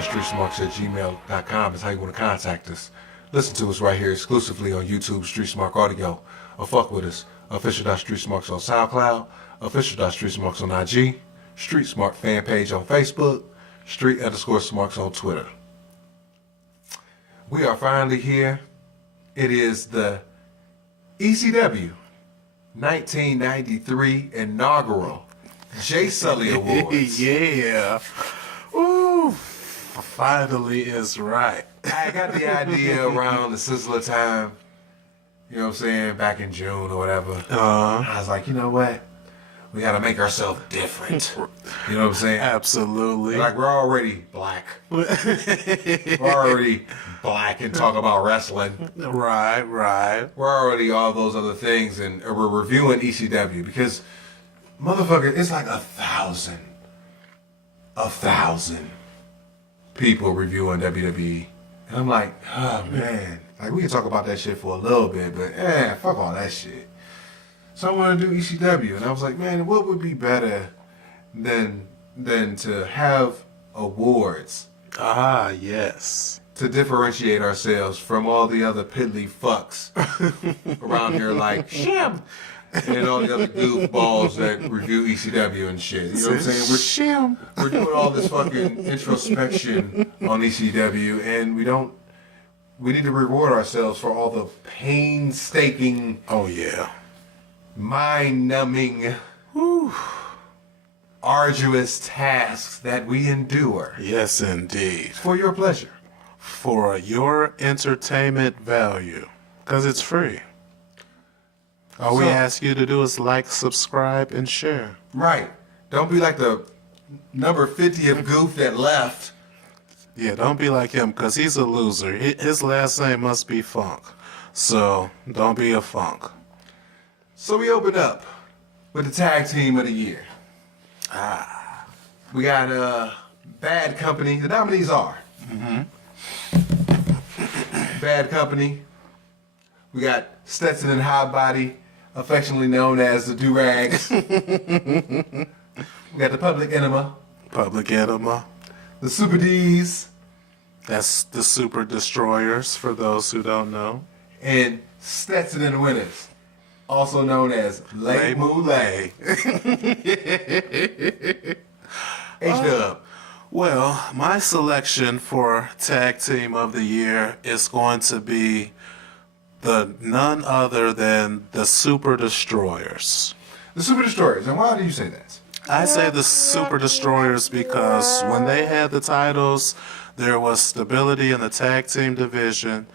Official.StreetSmarks@gmail.com is how you want to contact us. Listen to us right here exclusively on YouTube, StreetSmark Audio, or fuck with us. Official.StreetSmarks on SoundCloud, Official.StreetSmarks on IG, StreetSmark Fanpage on Facebook, Street_Smarks on Twitter. We are finally here. It is the ECW 1993 inaugural J. Sulli Awards. Yeah. Ooh, finally is right. I got the idea around the Sizzler time, you know what I'm saying, back in June or whatever. I was like, you know what? We got to make ourselves different. You know what I'm saying? Absolutely. Like, we're already black. We're already black and talk about wrestling. Right. We're already all those other things, and we're reviewing ECW because, motherfucker, it's like 1,000 people reviewing WWE. And I'm like, oh, man. Like, we can talk about that shit for a little bit, but, fuck all that shit. So I want to do ECW, and I was like, man, what would be better than to have awards? Ah, yes. To differentiate ourselves from all the other piddly fucks around here like Shim and all the other goofballs that review ECW and shit. You know what I'm saying? We're doing all this fucking introspection on ECW, and we need to reward ourselves for all the painstaking, mind-numbing, arduous tasks that we endure. Yes, indeed. For your pleasure. For your entertainment value. Because it's free. All we ask you to do is like, subscribe, and share. Right. Don't be like the number 50th goof that left. Yeah, don't be like him, because he's a loser. His last name must be Funk. So, don't be a Funk. So we open up with the tag team of the year. We got Bad Company. The nominees are Bad Company. We got Stetson and Hotbody, affectionately known as the Do-Rags. We got the Public Enema. The Super D's. That's the Super Destroyers, for those who don't know. And Stetson and the Winners, also known as Les Moulay. H-Dub. Well, my selection for Tag Team of the Year is going to be none other than the Super Destroyers. The Super Destroyers. And why do you say that? I say the Super Destroyers because when they had the titles, there was stability in the tag team division.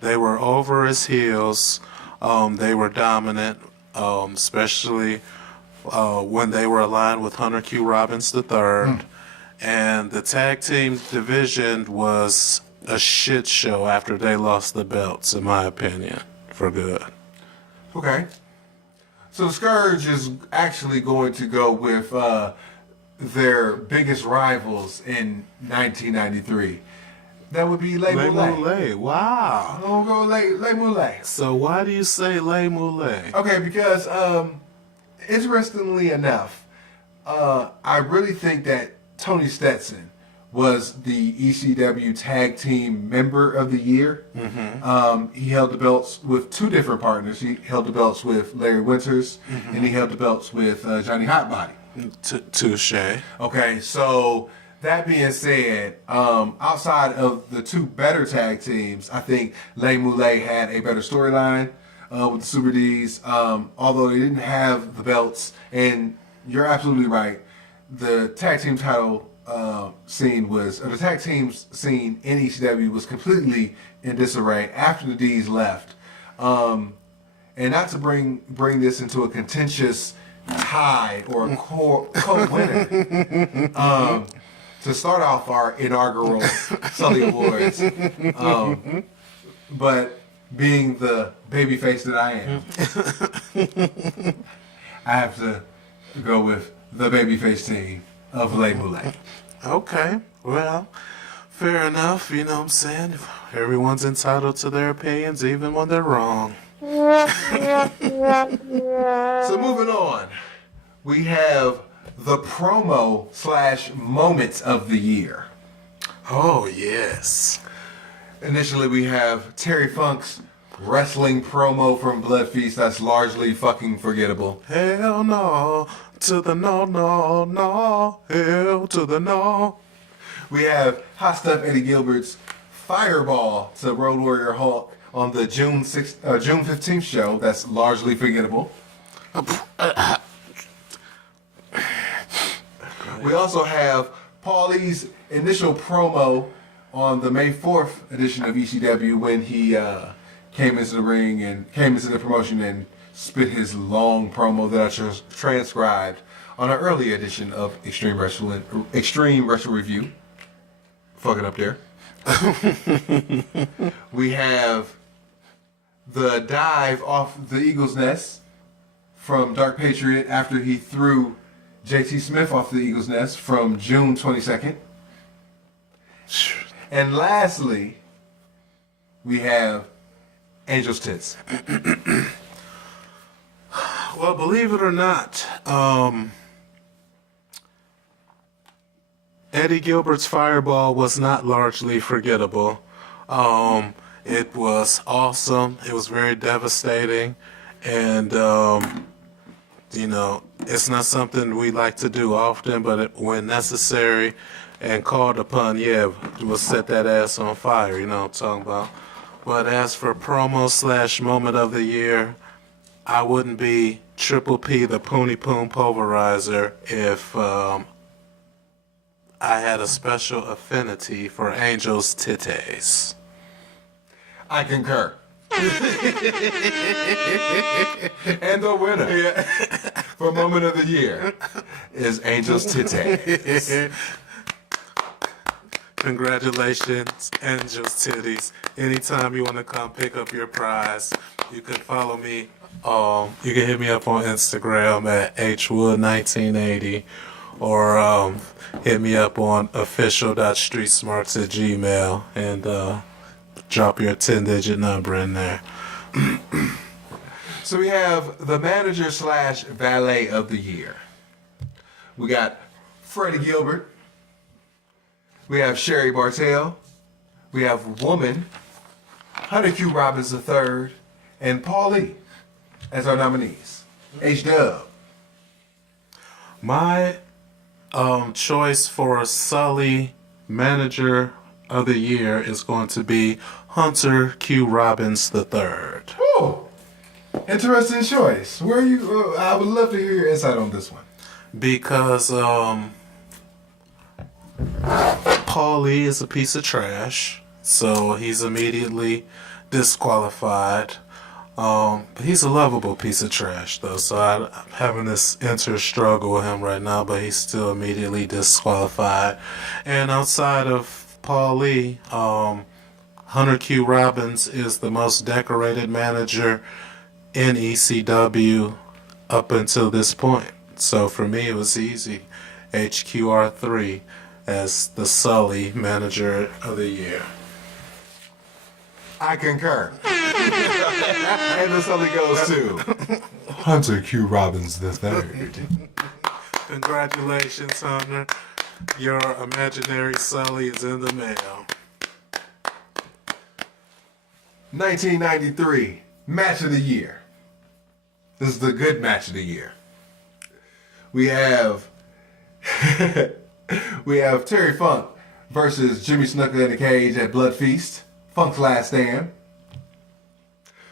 They were over as heels. They were dominant, especially when they were aligned with Hunter Q. Robbins III. And the tag team division was a shit show after they lost the belts, in my opinion, for good. Okay. So the Scourge is actually going to go with their biggest rivals in 1993. That would be Les Moulay. Wow. I'm going to go Les Moulay. So why do you say Les Moulay? Okay, because interestingly enough, I really think that Tony Stetson was the ECW Tag Team Member of the Year. He held the belts with two different partners. He held the belts with Larry Winters, and he held the belts with Johnny Hotbody. Touche. Okay, so that being said, outside of the two better tag teams, I think Les Moulay had a better storyline with the Super D's, although they didn't have the belts. And you're absolutely right. The tag team title the tag teams scene in ECW was completely in disarray after the D's left. And not to bring this into a contentious tie or a co-winner. To start off our inaugural Sulli Awards, but being the babyface that I am, I have to go with the babyface team of Les Moulay. Okay, well, fair enough, you know what I'm saying? Everyone's entitled to their opinions, even when they're wrong. So moving on, we have the promo / moments of the year. Oh, yes. Initially, we have Terry Funk's wrestling promo from Blood Feast that's largely fucking forgettable. Hell no to the no, no, no. Hell to the no. We have Hot Stuff Eddie Gilbert's Fireball to Road Warrior Hulk on the June 15th show that's largely forgettable. We also have Paulie's initial promo on the May 4th edition of ECW when he came into the ring and came into the promotion and spit his long promo that I just transcribed on an early edition of Extreme Wrestling Review. Fucking up there. We have the dive off the Eagle's Nest from Dark Patriot after he threw JT Smith off the Eagle's Nest from June 22nd. And lastly, we have Angel's Tits. Well, believe it or not, Eddie Gilbert's Fireball was not largely forgettable. It was awesome. It was very devastating. And, it's not something we like to do often, but when necessary and called upon, we'll set that ass on fire, you know what I'm talking about. But as for promo / moment of the year, I wouldn't be Triple P the Poonie Poon Pulverizer if I had a special affinity for Angel's Titties. I concur. And the winner for Moment of the Year is Angel's Titties. Congratulations, Angel's Titties. Anytime you want to come pick up your prize, you can follow me. You can hit me up on Instagram at hwood1980 or hit me up on Official.StreetSmarks at Gmail and drop your 10-digit number in there. So we have the manager / valet of the year. We got Freddie Gilbert. We have Sherry Bartell. We have Woman, Hunter Q. Robbins III, and Paulie as our nominees. H-Dub. My choice for Sulli Manager of the Year is going to be Hunter Q. Robbins III. Oh, interesting choice. Where are you? I would love to hear your insight on this one. Because Paulie is a piece of trash, so he's immediately disqualified. But he's a lovable piece of trash, though, so I'm having this struggle with him right now, but he's still immediately disqualified. And outside of Paulie, Hunter Q. Robbins is the most decorated manager in ECW up until this point. So for me, it was easy. HQR3 as the Sulli Manager of the Year. I concur. And the Sully goes to Hunter Q. Robbins III. Congratulations, Hunter. Your imaginary Sully is in the mail. 1993 Match of the Year. This is the good match of the year. We have Terry Funk versus Jimmy Snuka in the cage at Blood Feast, Funk's Last Stand.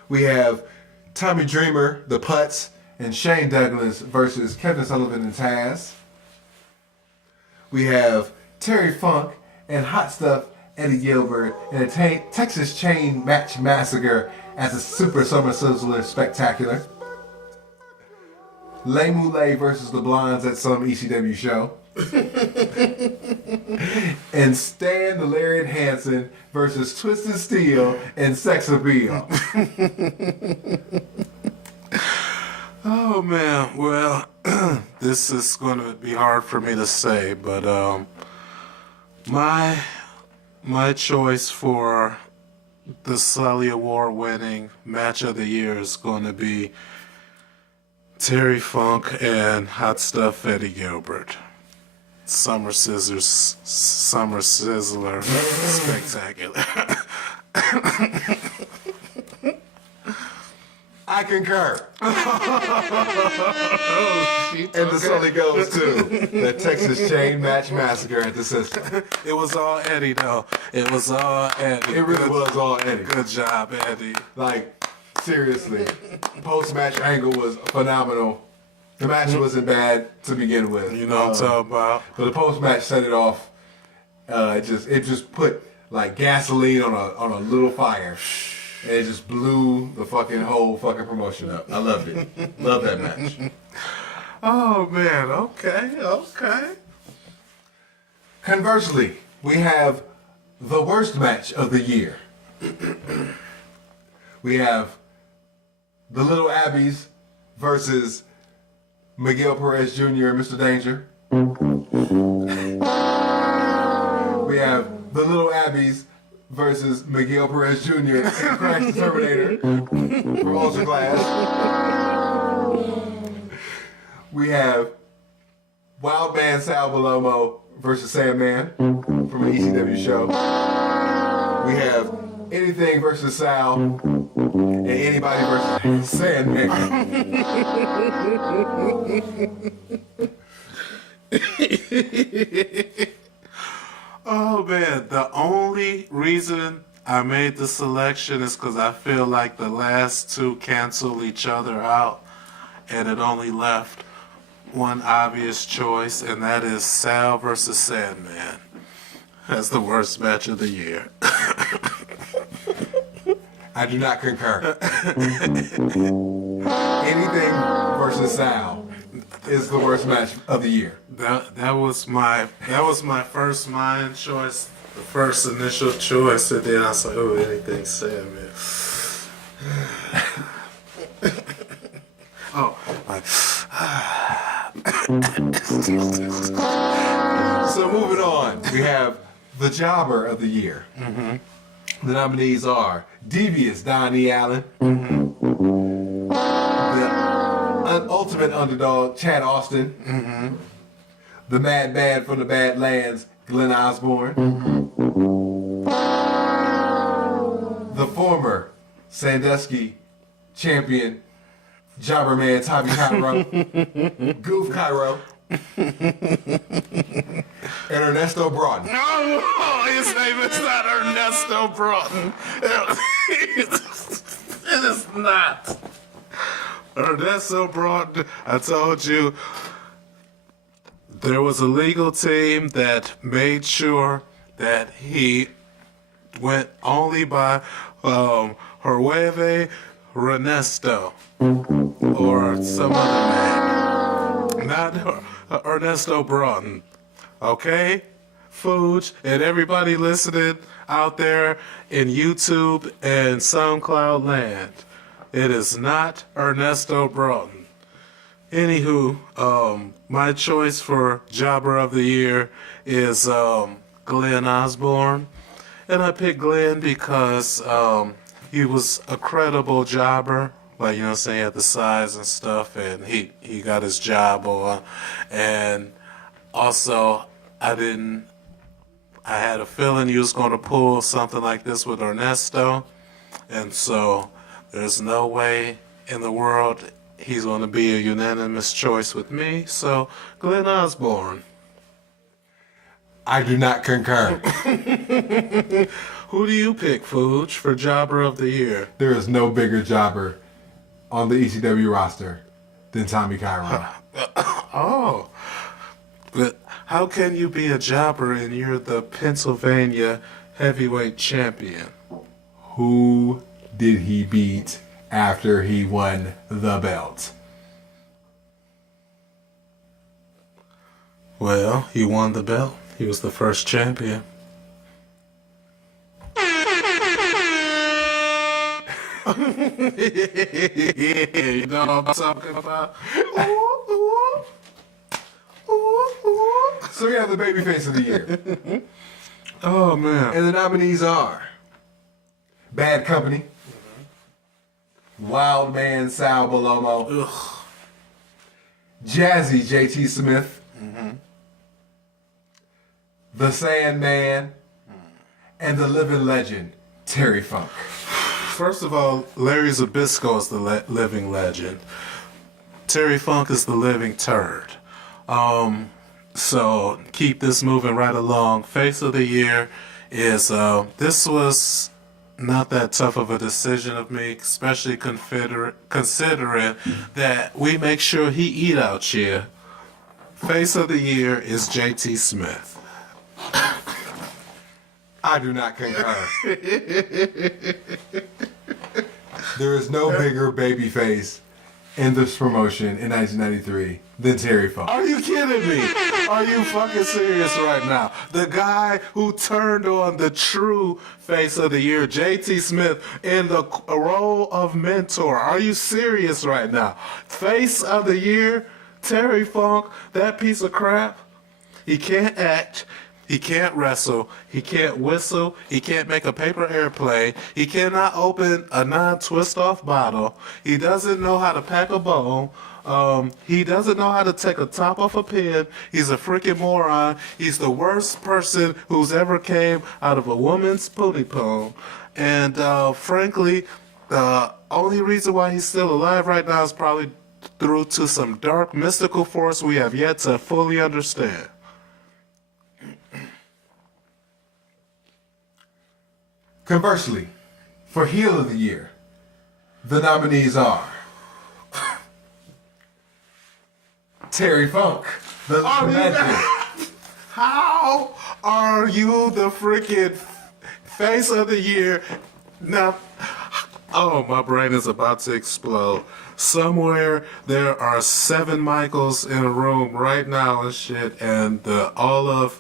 We have Tommy Dreamer, the Putz, and Shane Douglas versus Kevin Sullivan and Taz. We have Terry Funk and Hot Stuff Eddie Gilbert in a Texas Chain Match Massacre as a Super Summer Sizzler Spectacular. Les Moulay versus the Blondes at some ECW show. And Stan the Lariat Hansen versus Twisted Steel and Sex Appeal. Oh man, well, this is going to be hard for me to say, but my choice for the Sully Award-winning Match of the Year is going to be Terry Funk and Hot Stuff Eddie Gilbert. Summer Scissors, Summer Sizzler, spectacular. I concur. And the Sulli goes to the Texas Chain Match Massacre at the System. It was all Eddie, though. It was all Eddie. It really was all Eddie. Good job, Eddie. Like, seriously, post-match angle was phenomenal. The match wasn't bad to begin with. You know what I'm talking about? But the post-match set it off. It just put like gasoline on a little fire. And it just blew the whole promotion up. I loved it. Love that match. Oh, man. Okay. Conversely, we have the worst match of the year. We have the Little Abbeys versus Miguel Perez Jr. and Mr. Danger. We have the Little Abbeys versus Miguel Perez Jr. and Crash the Terminator from Ultra Class. We have Wild Man Sal Balomo versus Sandman from an ECW show. We have Anything versus Sal and Anybody versus Sandman. Oh, man. The only reason I made the selection is because I feel like the last two cancel each other out, and it only left one obvious choice, and that is Sal versus Sandman. That's the worst match of the year. I do not concur. Anything versus Sal is the worst match of the year. That was my first mind choice, the first initial choice, and then I was like, oh, Anything Sandman. Oh, like. So moving on, we have the Jobber of the Year. Mm-hmm. The nominees are Devious Don E. Allen, the Ultimate Underdog Chad Austin, the Madman from the Badlands Glenn Osborne, the former Sandusky champion Jobber Man Tommy Cairo, Goof Cairo, and Ernesto Broughton. Oh, his name is not Ernesto Broughton. It is not. Ernesto Broughton, I told you, there was a legal team that made sure that he went only by Jorge Ernesto or some other name. Not Ernesto Broughton. Okay? Fuge and everybody listening out there in YouTube and SoundCloud land. It is not Ernesto Broughton. Anywho, my choice for Jobber of the Year is Glenn Osborne. And I picked Glenn because he was a credible jobber. Like, you know what I'm saying, he had the size and stuff, and he got his job on. And also, I had a feeling he was going to pull something like this with Ernesto. And so, there's no way in the world he's going to be a unanimous choice with me. So, Glenn Osborne. I do not concur. Who do you pick, Fuge, for Jobber of the Year? There is no bigger jobber on the ECW roster than Tommy Cairo. Oh. But how can you be a jobber and you're the Pennsylvania heavyweight champion? Who did he beat after he won the belt? Well, he won the belt. He was the first champion. You know what I'm talking about? So we have the babyface of the year. Oh, man. And the nominees are Bad Company, Wild Man Sal Balomo, Ugh. Jazzy JT Smith, the Sandman, and the living legend, Terry Funk? First of all, Larry Zbyszko is the living legend. Terry Funk is the living turd. So keep this moving right along. Face of the year is, this was not that tough of a decision of me, especially considering that we make sure he eat out here. Face of the year is JT Smith. I do not concur. There is no bigger baby face in this promotion in 1993 than Terry Funk. Are you kidding me? Are you fucking serious right now? The guy who turned on the true face of the year, JT Smith, in the role of mentor. Are you serious right now? Face of the year, Terry Funk, that piece of crap. He can't act. He can't wrestle. He can't whistle. He can't make a paper airplane. He cannot open a non-twist off bottle. He doesn't know how to pack a bowl. He doesn't know how to take a top off a pen. He's a freaking moron. He's the worst person who's ever came out of a woman's poonie poon. And frankly, the only reason why he's still alive right now is probably through to some dark mystical force we have yet to fully understand. Conversely, for heel of the year, the nominees are Terry Funk, the legend. How are you the freaking face of the year? Now, oh, my brain is about to explode. Somewhere there are 7 Michaels in a room right now and shit, and all of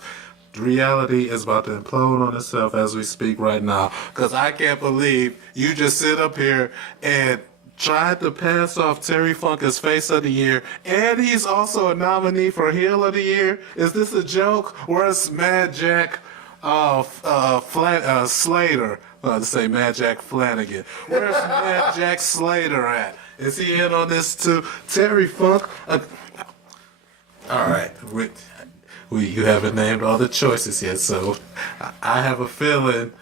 reality is about to implode on itself as we speak right now. Because I can't believe you just sit up here and tried to pass off Terry Funk as face of the year, and he's also a nominee for heel of the year. Is this a joke? Where's Mad Jack Slater? Well, to say Mad Jack Flanagan. Where's Mad Jack Slater at? Is he in on this too? Terry Funk? All right. You haven't named all the choices yet, so I have a feeling.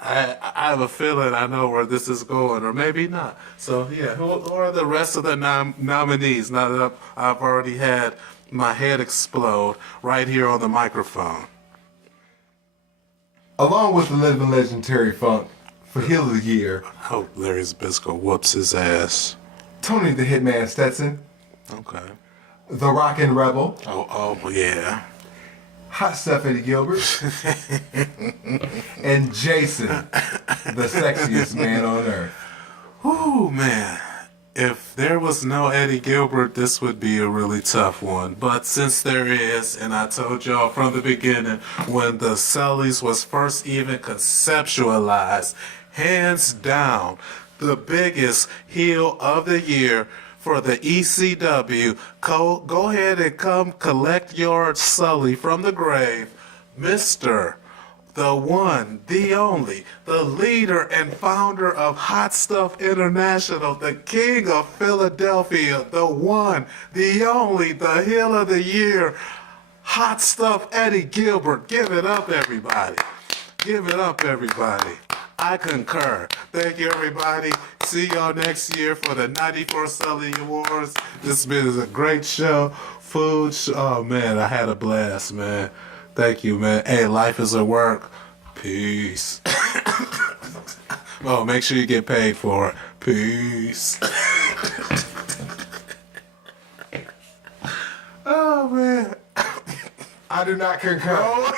I have a feeling I know where this is going, or maybe not. So yeah, who are the rest of the nominees? Now that I've already had my head explode right here on the microphone. Along with the living legend Terry Funk for heel of the year, I hope Larry Zbyszko whoops his ass. Tony the Hitman Stetson, Okay. the Rockin' Rebel, Oh yeah. Hot Stuff Eddie Gilbert, and Jason, the sexiest man on earth. Ooh, man. If there was no Eddie Gilbert, this would be a really tough one. But since there is, and I told y'all from the beginning, when the Sullies was first even conceptualized, hands down, the biggest heel of the year for the ECW, go ahead and come collect your Sully from the grave, Mr. The one, the only, the leader and founder of Hot Stuff International, the king of Philadelphia, the one, the only, the heel of the year, Hot Stuff Eddie Gilbert. Give it up, everybody. Give it up, everybody. I concur. Thank you, everybody. See y'all next year for the 94 Sully Awards. This has been a great show. Food. Oh, man, I had a blast, man. Thank you, man. Hey, life is a work. Peace. Oh, make sure you get paid for it. Peace. Oh, man. I do not concur.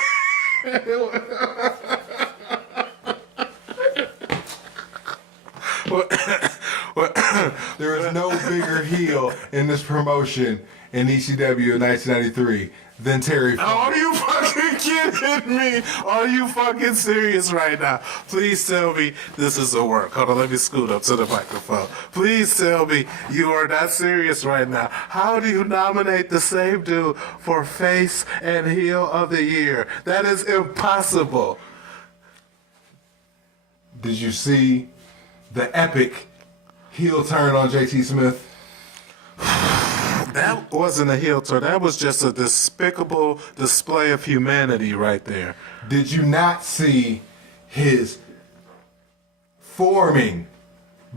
There is no bigger heel in this promotion in ECW in 1993 than Terry Funk. Are you fucking kidding me? Are you fucking serious right now? Please tell me this is a work. Hold on, let me scoot up to the microphone. Please tell me you are not serious right now. How do you nominate the same dude for face and heel of the year? That is impossible. Did you see the epic heel turn on JT Smith? That wasn't a heel turn. That was just a despicable display of humanity right there. Did you not see his forming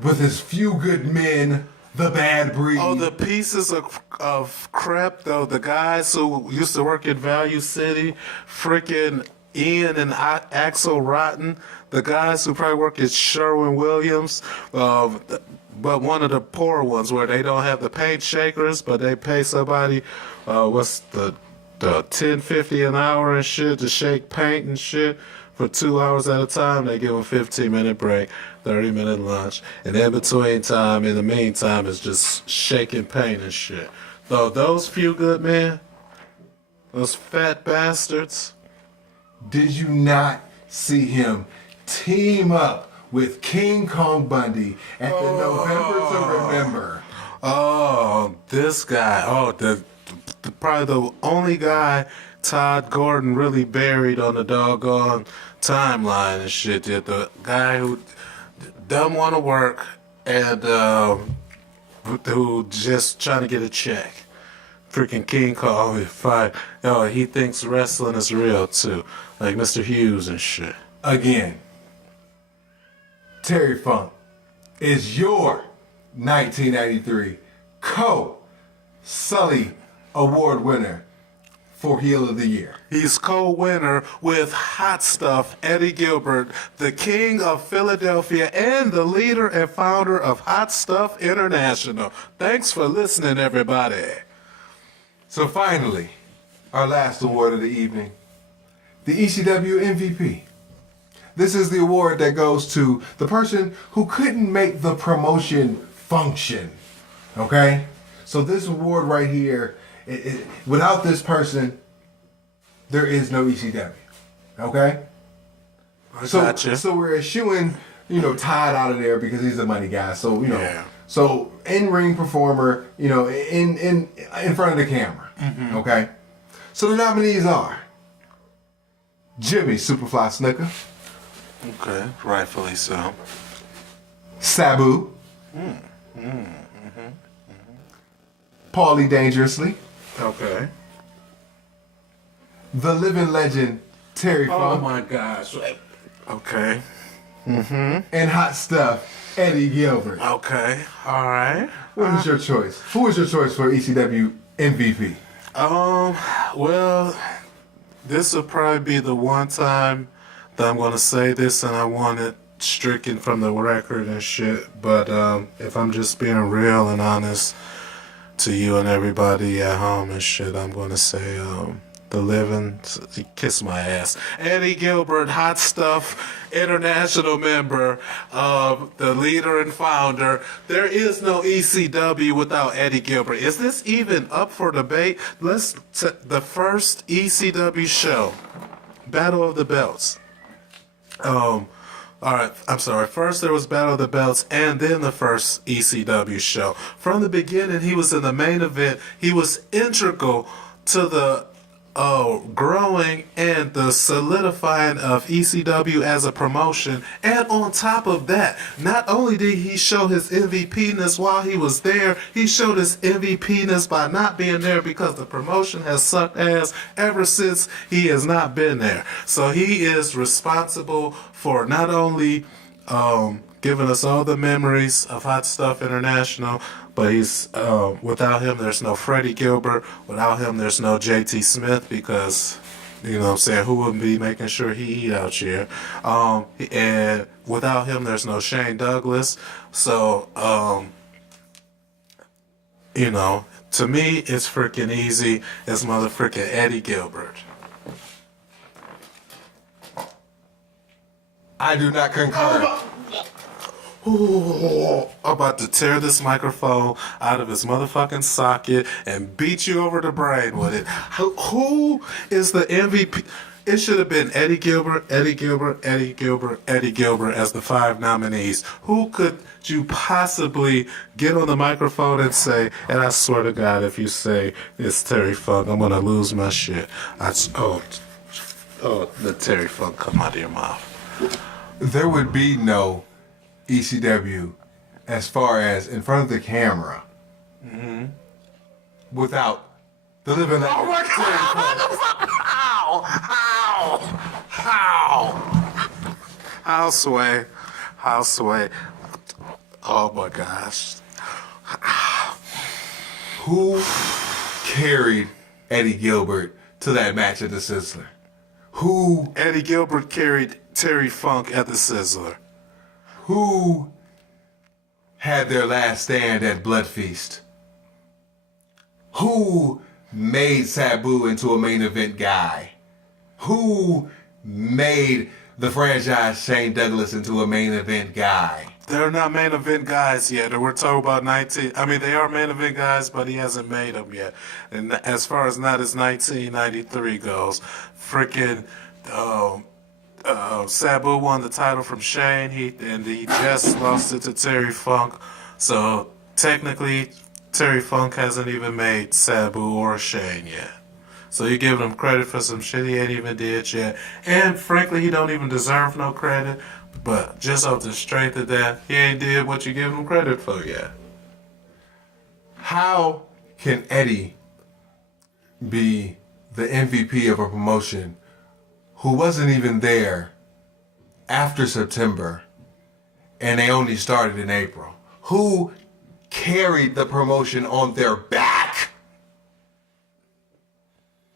with his few good men, the bad breed? Oh, the pieces of crap, though. The guys who used to work at Value City, freaking Ian and Axel Rotten, the guys who probably work at Sherwin-Williams, but one of the poor ones where they don't have the paint shakers, but they pay somebody, what's the $10.50 an hour and shit to shake paint and shit for 2 hours at a time. They give them 15-minute break, 30-minute lunch, and in between time, in the meantime, is just shaking paint and shit. So those few good men, those fat bastards. Did you not see him team up with King Kong Bundy at the November to Remember? Oh, this guy. Oh, probably the only guy Todd Gordon really buried on the doggone timeline and shit. The guy who doesn't want to work and who just trying to get a check. Freaking King Kong, he thinks wrestling is real too, like Mr. Hughes and shit. Again, Terry Funk is your 1993 Sulli Award winner for Heel of the Year. He's co-winner with Hot Stuff Eddie Gilbert, the king of Philadelphia and the leader and founder of Hot Stuff International. Thanks for listening, everybody. So finally, our last award of the evening, the ECW MVP. This is the award that goes to the person who couldn't make the promotion function. Okay? So this award right here, without this person, there is no ECW. Okay? So we're eschewing, Todd out of there because he's a money guy. So, Yeah. So in-ring performer, in front of the camera. Mm-hmm. Okay? So the nominees are Jimmy Superfly Snuka. Okay, rightfully so. Sabu. Paulie Dangerously. Okay. The living legend Terry Oh Funk. my gosh. Okay. And Hot Stuff Eddie Gilbert. Okay. All right. What is your choice? Who is your choice for ECW MVP? Well, this will probably be the one time that I'm gonna say this, and I want it stricken from the record and shit. But if I'm just being real and honest to you and everybody at home and shit, I'm gonna say the living, kiss my ass, Eddie Gilbert, Hot Stuff International member, the leader and founder. There is no ECW without Eddie Gilbert. Is this even up for debate? The first ECW show, Battle of the Belts. All right, I'm sorry. First there was Battle of the Belts and then the first ECW show. From the beginning, he was in the main event. He was integral to the growing and the solidifying of ECW as a promotion. And on top of that, not only did he show his MVP-ness while he was there, he showed his MVP-ness by not being there because the promotion has sucked ass ever since he has not been there. So he is responsible for not only giving us all the memories of Hot Stuff International, but he's without him there's no Freddie Gilbert, without him there's no JT Smith, because you know what I'm saying, who would be making sure he eat out here, and without him there's no Shane Douglas. So to me it's freaking easy. It's motherfucking Eddie Gilbert. I do not concur. Ooh, I'm about to tear this microphone out of its motherfucking socket and beat you over the brain with it. Who is the MVP? It should have been Eddie Gilbert, Eddie Gilbert, Eddie Gilbert, Eddie Gilbert as the 5 nominees. Who could you possibly get on the microphone and say, and I swear to God, if you say it's Terry Funk, I'm going to lose my shit. The Terry Funk come out of your mouth. There would be no ECW as far as in front of the camera without the living legend. Oh my God! How sway? How sway? Oh my gosh! Who carried Eddie Gilbert to that match at the Sizzler? Who Eddie Gilbert carried Terry Funk at the Sizzler. Who had their last stand at Blood Feast? Who made Sabu into a main event guy? Who made the franchise Shane Douglas into a main event guy? They're not main event guys yet. We're talking about 19. I mean, they are main event guys, but he hasn't made them yet. And as far as not as 1993 goes, freaking Sabu won the title from Shane. He just lost it to Terry Funk. So technically, Terry Funk hasn't even made Sabu or Shane yet. So you're giving him credit for some shit he ain't even did yet. And frankly, he don't even deserve no credit. But just off the strength of that, he ain't did what you give him credit for yet. How can Eddie be the MVP of a promotion who wasn't even there after September and they only started in April? Who carried the promotion on their back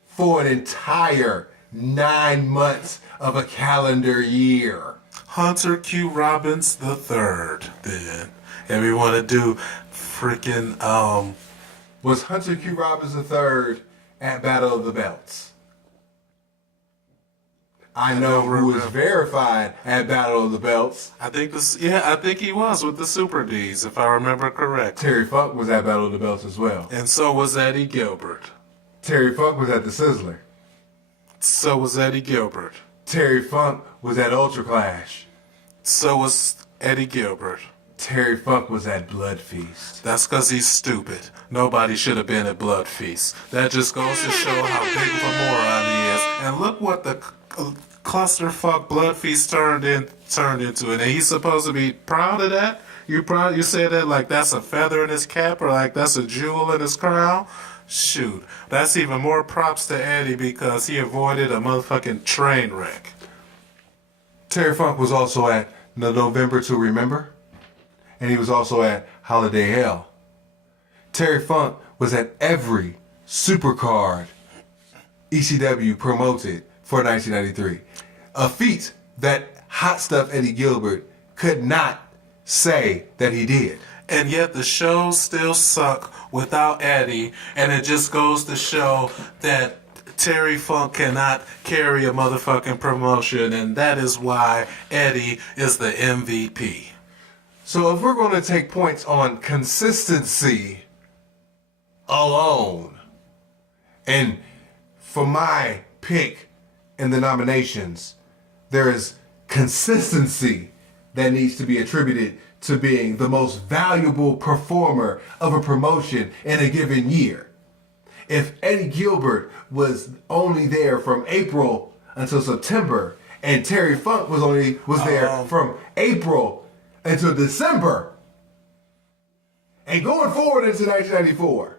for an entire 9 months of a calendar year? Hunter Q. Robbins III, then. And we want to do freaking, Was Hunter Q. Robbins III at Battle of the Belts? I know who was verified at Battle of the Belts. I think he was with the Super Ds, if I remember correct. Terry Funk was at Battle of the Belts as well. And so was Eddie Gilbert. Terry Funk was at the Sizzler. So was Eddie Gilbert. Terry Funk was at Ultra Clash. So was Eddie Gilbert. Terry Funk was at Blood Feast. That's because he's stupid. Nobody should have been at Blood Feast. That just goes to show how big of a moron he is. And look what the clusterfuck Blood Feast turned into. And he's supposed to be proud of that? You say that like that's a feather in his cap or like that's a jewel in his crown? Shoot, that's even more props to Eddie because he avoided a motherfucking train wreck. Terry Funk was also at the November to Remember, and he was also at Holiday Hell. Terry Funk was at every Supercard ECW promoted for 1993. A feat that Hot Stuff Eddie Gilbert could not say that he did. And yet the shows still suck without Eddie, and it just goes to show that Terry Funk cannot carry a motherfucking promotion, and that is why Eddie is the MVP. So if we're going to take points on consistency alone, and for my pick in the nominations, there is consistency that needs to be attributed to being the most valuable performer of a promotion in a given year. If Eddie Gilbert was only there from April until September, and Terry Funk was there from April until December, and going forward into 1994,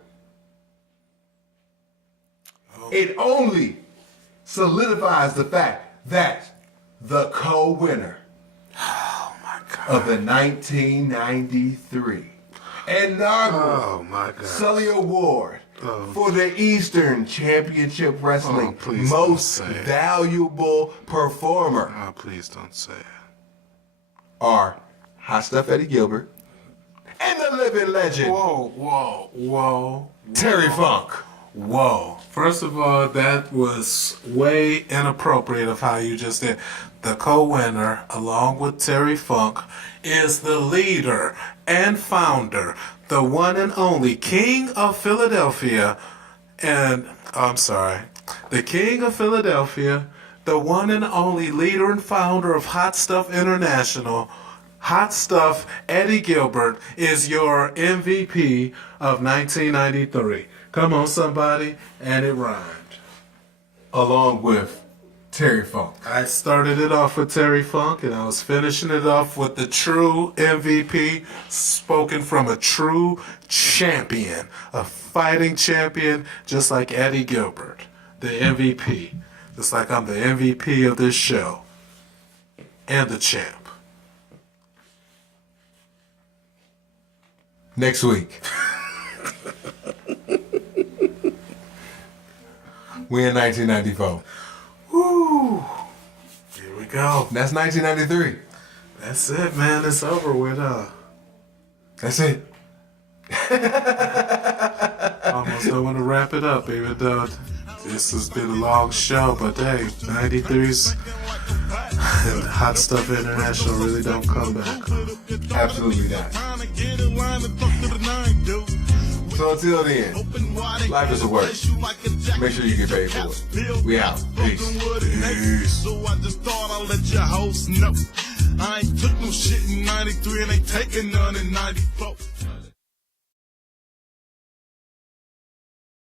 it only solidifies the fact that the co-winner of the 1993 inaugural Sulli Award for the Eastern Championship Wrestling Most Valuable Performer. Oh, please don't say it. Are Hot Stuff Eddie Gilbert and the living legend Terry Funk. Whoa. First of all, that was way inappropriate of how you just did. The co-winner, along with Terry Funk, is the leader and founder, the one and only King of Philadelphia, the King of Philadelphia, the one and only leader and founder of Hot Stuff International. Hot Stuff Eddie Gilbert is your MVP of 1993. Come on, somebody, and it rhymed. Along with Terry Funk. I started it off with Terry Funk, and I was finishing it off with the true MVP, spoken from a true champion, a fighting champion, just like Eddie Gilbert, the MVP. Just like I'm the MVP of this show. And the champ. Next week. We in 1994. Woo! Here we go. That's 1993. That's it, man. It's over with, That's it. Almost don't want to wrap it up, even though this has been a long show, but hey, 93's and Hot Stuff International really don't come back. Absolutely not. So until then, life is a work. Make sure you get paid for it. We out. Peace. Peace. So I just thought I'd let your host know I ain't took no shit in 93 and ain't taking none in 94.